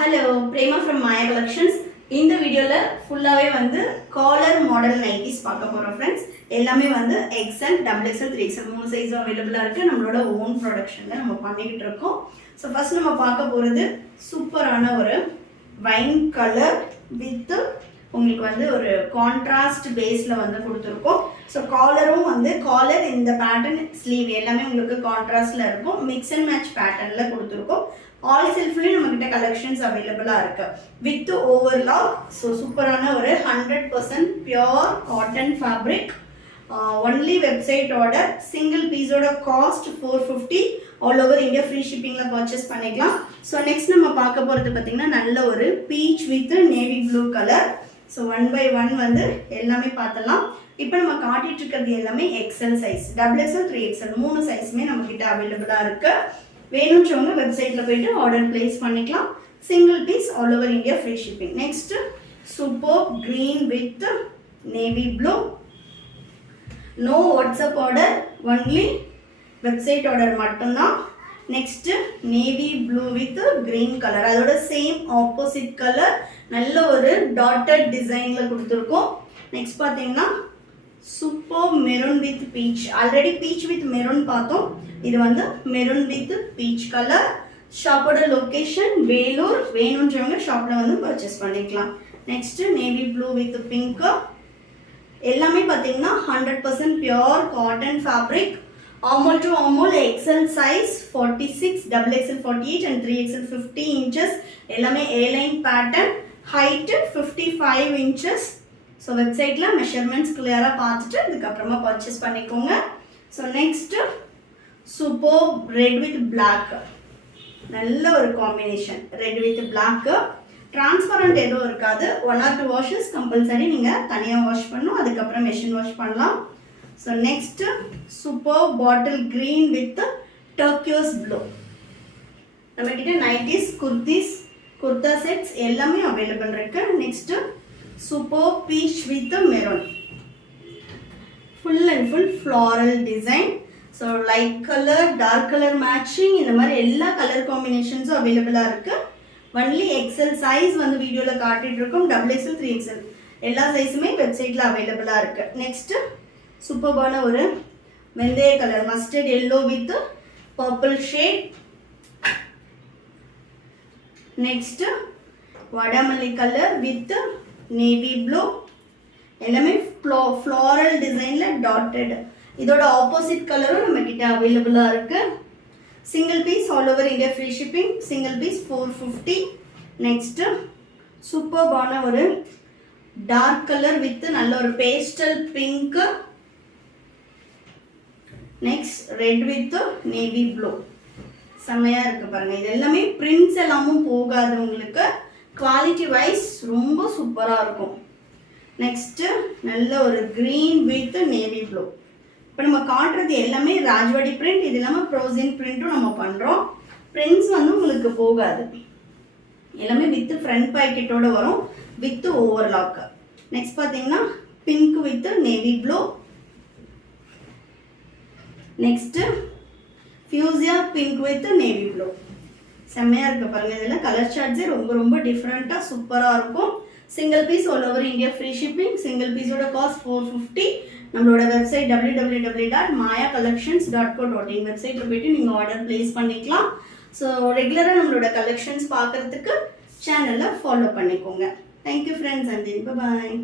Hello, Prema from Maya collections. இந்த வீடியோவில் ஃபுல்லாகவே வந்து காலர் மாடல் நைட்டிஸ் பார்க்க போகிறோம் ஃப்ரெண்ட்ஸ். எல்லாமே வந்து எக்ஸ்எல், டபுள் எக்ஸ்எல், 3XL 3 சைஸும் அவைலபிளாக இருக்குது. நம்மளோட ஓன் ப்ரொடக்ஷனில் நம்ம பண்ணிக்கிட்டு இருக்கோம். ஸோ ஃபஸ்ட் நம்ம பார்க்க போகிறது சூப்பரான ஒரு வைன் கலர் வித் உங்களுக்கு வந்து ஒரு கான்ட்ராஸ்ட் பேஸில் வந்து கொடுத்துருக்கோம். ஸோ காலரும் வந்து காலர் இந்த பேட்டர்ன் ஸ்லீவ் எல்லாமே உங்களுக்கு கான்ட்ராஸ்டில் இருக்கும். மிக்ஸ் அண்ட் மேட்ச் பேட்டர்னில் கொடுத்துருக்கோம். ஆல் செல்ஃப்லேயும் நம்மக்கிட்ட கலெக்ஷன்ஸ் அவைலபிளாக இருக்குது வித் ஓவர்லாக். ஸோ சூப்பரான ஒரு 100% pure cotton fabric. Only website order. Single பீஸோட cost 450. All over India free ஷிப்பிங்கில் பர்ச்சேஸ் பண்ணிக்கலாம். ஸோ நெக்ஸ்ட் நம்ம பார்க்க போகிறது பார்த்திங்கன்னா நல்ல ஒரு peach with navy blue colour. So 1 by 1 வந்து எல்லாமே பார்த்தலாம். இப்போ நம்ம காட்டிகிட்டு இருக்கிறது எல்லாமே XL size, double XL, 3XL 3 சைஸுமே நம்மக்கிட்ட அவைலபிளாக இருக்குது. வேணுன்றவங்க வெப்சைட்டில் போய்ட்டு ஆர்டர் பிளேஸ் பண்ணிக்கலாம். Single piece all over India free shipping. Next super green with navy blue. No WhatsApp order, only website order மட்டும்தான். Next navy blue with green colour, அதோட சேம் ஆப்போசிட் கலர் நல்ல ஒரு டாட்டட் டிசைனில் கொடுத்துருக்கோம். Next பார்த்தீங்கன்னா super maroon with peach. Already peach with maroon பார்த்தோம். இது வந்து மெரூன் வித் பீச் கலர். ஷாப்போட லொக்கேஷன் வேலூர். வேணுன்றவங்க ஷாப்பில் வந்து பர்ச்சேஸ் பண்ணிக்கலாம். Next navy blue with pink. எல்லாமே பார்த்தீங்கன்னா 100% பியோர் காட்டன் ஃபேப்ரிக். ஆமோல் டு ஆமோல் XL size 46, double XL 48 and 3XL 50 inches. எல்லாமே A line pattern. Height 55 inches. So வெப்சைட்டில் மெஷர்மெண்ட்ஸ் கிளியராக பார்த்துட்டு அதுக்கப்புறமா பர்ச்சேஸ் பண்ணிக்கோங்க. So next super red with black. நல்ல ஒரு combination red with black. Transparent எதுவும் இருக்காது. 1 or 2 வாஷஸ் கம்பல்சரி நீங்கள் தனியாக வாஷ் பண்ணணும். அதுக்கப்புறம் மெஷின் வாஷ் பண்ணலாம். So next super bottle green with turquoise blue. நம்மக்கிட்ட நைட்டிஸ், குர்த்திஸ், குர்தா செட்ஸ் எல்லாமே அவைலபிள் இருக்குது. Next super peach with maroon. Full and full floral design. So light colour, dark colour matching, இந்த மாதிரி எல்லா கலர் காம்பினேஷன்ஸும் அவைலபிளாக இருக்குது. ஒன்லி எக்ஸ்எல் சைஸ் வந்து வீடியோவில் காட்டிகிட்டு இருக்கோம். டபுள் எக்ஸ்எல், 3XL எல்லா சைஸுமே வெப்சைட்டில் அவைலபிளாக இருக்குது. நெக்ஸ்ட்டு சூப்பர்பான ஒரு வெந்தய colour, mustard yellow with purple shade. Next வடமல்லி கலர் வித் நேவி ப்ளூ. எல்லாமே ஃப்ளாரல் டிசைனில் டாட்டட். இதோட ஆப்போசிட் கலரும் நம்மக்கிட்ட அவைலபிளாக இருக்குது. Single piece all over India free shipping. Single piece 450. Next சூப்பர்பான ஒரு டார்க் கலர் வித் நல்ல ஒரு pastel pink. Next red with navy blue. செம்மையாக இருக்குது பாருங்கள். இது எல்லாமே பிரிண்ட்ஸ் எல்லாமும் போகாது உங்களுக்கு. குவாலிட்டி வைஸ் ரொம்ப சூப்பராக இருக்கும். நெக்ஸ்ட்டு நல்ல ஒரு க்ரீன் வித் நேவி ப்ளூ. இப்போ நம்ம காட்டுறது எல்லாமே ராஜ்வாடி பிரிண்ட். இது இல்லாமல் ப்ரோசின் பிரிண்ட்டும் நம்ம பண்ணுறோம். பிரிண்ட்ஸ் வந்து உங்களுக்கு போகாது. எல்லாமே வித் ஃப்ரண்ட் பாக்கெட்டோடு வரும் வித் ஓவர்லாக்கு. நெக்ஸ்ட் பார்த்தீங்கன்னா pink with navy blue. Next fuchsia pink with navy blue. செம்மையாக இருக்குது பாருங்கள். இதில் கலர் சார்ட்ஸே ரொம்ப ரொம்ப டிஃப்ரெண்ட்டாக சூப்பராக இருக்கும். Single piece all over India free shipping. Single பீஸோட காஸ்ட் 450. நம்மளோட வெப்சைட் www.mayacollections.co.in வெப்சைட்டில் போய்ட்டு நீங்கள் ஆர்டர் ப்ளேஸ் பண்ணிக்கலாம். ஸோ ரெகுலராக நம்மளோட கலெக்ஷன்ஸ் பார்க்குறதுக்கு சேனலை ஃபாலோ பண்ணிக்கோங்க. Thank you friends, and bye.